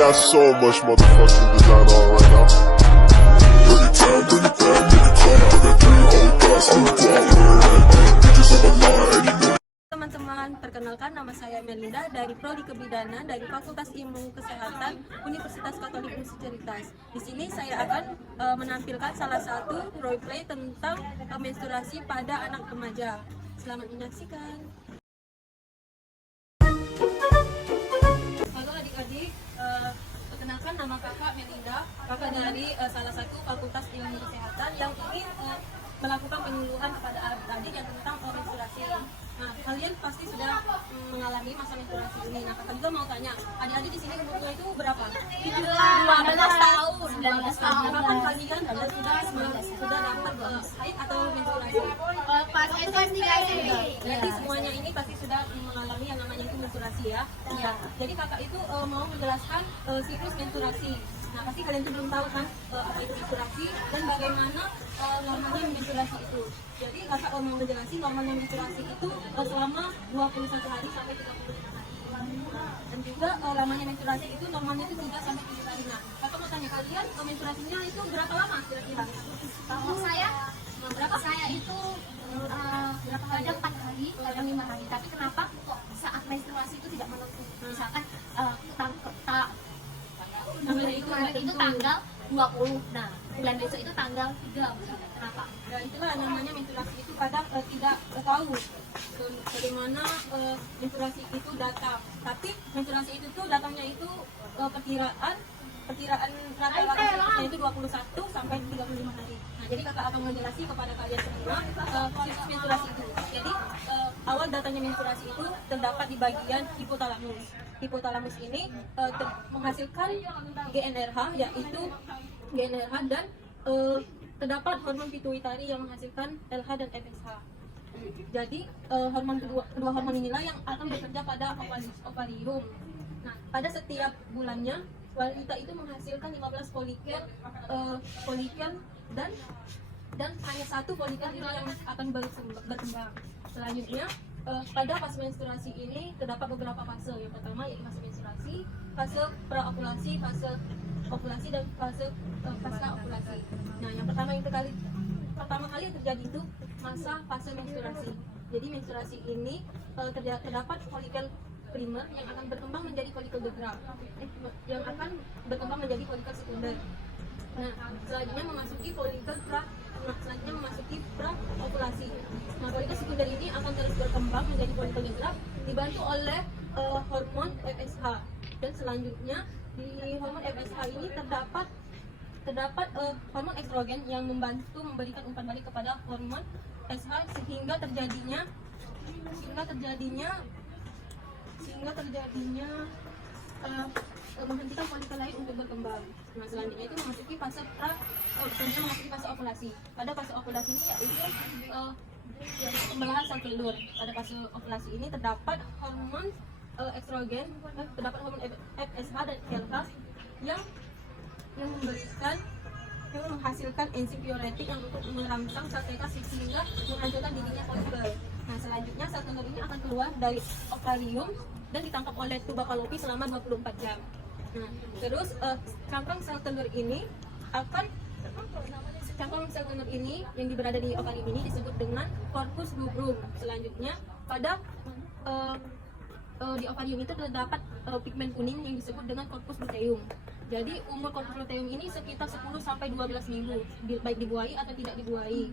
got so much motherfucking design on right now. Bring it down, bring it down, make it clap. I got 3 old thoughts on the block. Bitches on my line, and you know. Teman-teman, perkenalkan nama saya Melinda dari Prodi Kebidanan dari Fakultas Ilmu Kesehatan Universitas Katolik Universitas. Di sini saya akan menampilkan salah satu roleplay tentang menstruasi pada anak remaja. Selamat menyaksikan. Halo adik-adik, perkenalkan nama kakak Melinda, kakak dari salah satu Fakultas Ilmu Kesehatan yang ingin melakukan penyuluhan kepada adik-adik yang tentang menstruasi. Nah, kalian pasti sudah mengalami masa menstruasi ini. Nah, kakak juga mau tanya, adik-adik di sini umurnya itu berapa? 12 tahun. 19 tahun. Kapan kalian sudah dapat haid atau menstruasi? Pas itu kelas 3 SD. Jadi semuanya ini pasti sudah mengalami yang namanya itu menstruasi ya. Iya. Jadi kakak itu mau menjelaskan siklus menstruasi. Nah, pasti kalian tuh belum tahu kan apa itu menstruasi dan bagaimana normalnya menstruasi itu. Jadi kakak mau menjelaskan normalnya menstruasi itu selama 21 hari sampai 35 hari. Dan juga lamanya menstruasi itu normalnya itu 3 sampai 7 hari. Nah, kakak mau tanya kalian menstruasinya itu berapa lama kira-kira? Kalau saya itu berapa hari? Kadang 4 hari, kadang 5 hari. Tapi kenapa kok saat menstruasi itu tidak menentu? Misalkan itu tanggal 20. Nah, bulan besok itu tanggal 3. Kenapa? Ya itulah namanya menstruasi itu kadang tidak tahu bagaimana menstruasi itu datang. Tapi menstruasi itu tuh datangnya itu perkiraan rata-rata itu 21 sampai 35 hari. Nah, jadi kakak akan menjelaskan kepada kalian semua siklus menstruasi itu. Jadi awal datangnya menstruasi itu terdapat di bagian hipotalamus. Hipotalamus ini menghasilkan GnRH, yaitu GnRH, dan terdapat hormon pituitari yang menghasilkan LH dan FSH. Jadi kedua hormon inilah yang akan bekerja pada ovarium. Nah, pada setiap bulannya wanita itu menghasilkan 15 folikel dan hanya 1 folikel yang akan berkembang. Selanjutnya pada fase menstruasi ini terdapat beberapa fase. Yang pertama yaitu fase menstruasi, fase praovulasi, fase ovulasi, dan fase pasca ovulasi. Nah, yang pertama kali yang terjadi itu fase menstruasi. Jadi menstruasi ini terdapat folikel primer yang akan berkembang menjadi folikel geram, yang akan berkembang menjadi folikel sekunder. Nah, selanjutnya memasuki praovulasi. Nah, folikel sekunder ini akan terus berkembang menjadi folikel geram dibantu oleh hormon FSH. Dan selanjutnya di hormon FSH ini terdapat hormon estrogen yang membantu memberikan umpan balik kepada hormon SH sehingga terjadinya menghentikan folikel lain untuk berkembang. Nah, selanjutnya itu memasuki fase ovulasi. Pada fase ovulasi ini yaitu pembelahan sel telur. Pada fase ovulasi ini terdapat hormon estrogen, terdapat hormon FSH dan LH yang menghasilkan enzim diuretik yang untuk merangsang sel TK sehingga menghancurkan dindingnya folikel. Nah, selanjutnya sel telur ini akan keluar dari ovarium dan ditangkap oleh tuba Fallopi selama 24 jam. Nah, terus cangkang sel telur ini yang berada di ovarium ini disebut dengan corpus luteum. Selanjutnya pada di ovarium itu terdapat pigmen kuning yang disebut dengan corpus luteum. Jadi umur corpus luteum ini sekitar 10 sampai 12 minggu, baik dibuahi atau tidak dibuahi.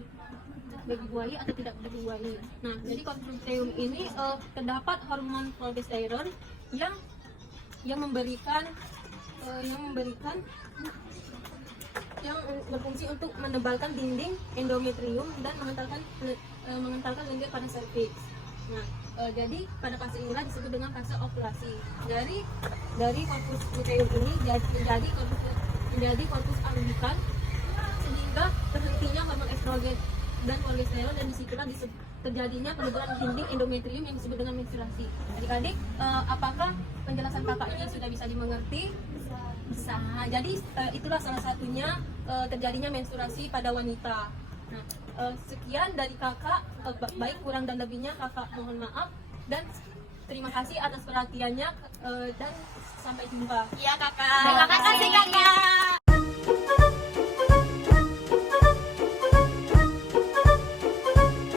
Nah, jadi corpus luteum ini terdapat hormon progesteron yang berfungsi untuk menebalkan dinding endometrium dan mengentalkan lendir pada serviks. Nah, jadi pada fase inilah disebut dengan fase ovulasi. Dari corpus luteum ini menjadi corpus albucan sehingga terhentinya hormon estrogen dan progesteron, dan disitulah terjadinya penurunan dinding endometrium yang disebut dengan menstruasi. Adik-adik, apakah penjelasan kakak ini sudah bisa dimengerti? Bisa. Nah, jadi itulah salah satunya terjadinya menstruasi pada wanita. Nah, sekian dari kakak, baik kurang dan lebihnya kakak mohon maaf, dan terima kasih atas perhatiannya dan sampai jumpa. Iya kakak. Terima kasih kakak.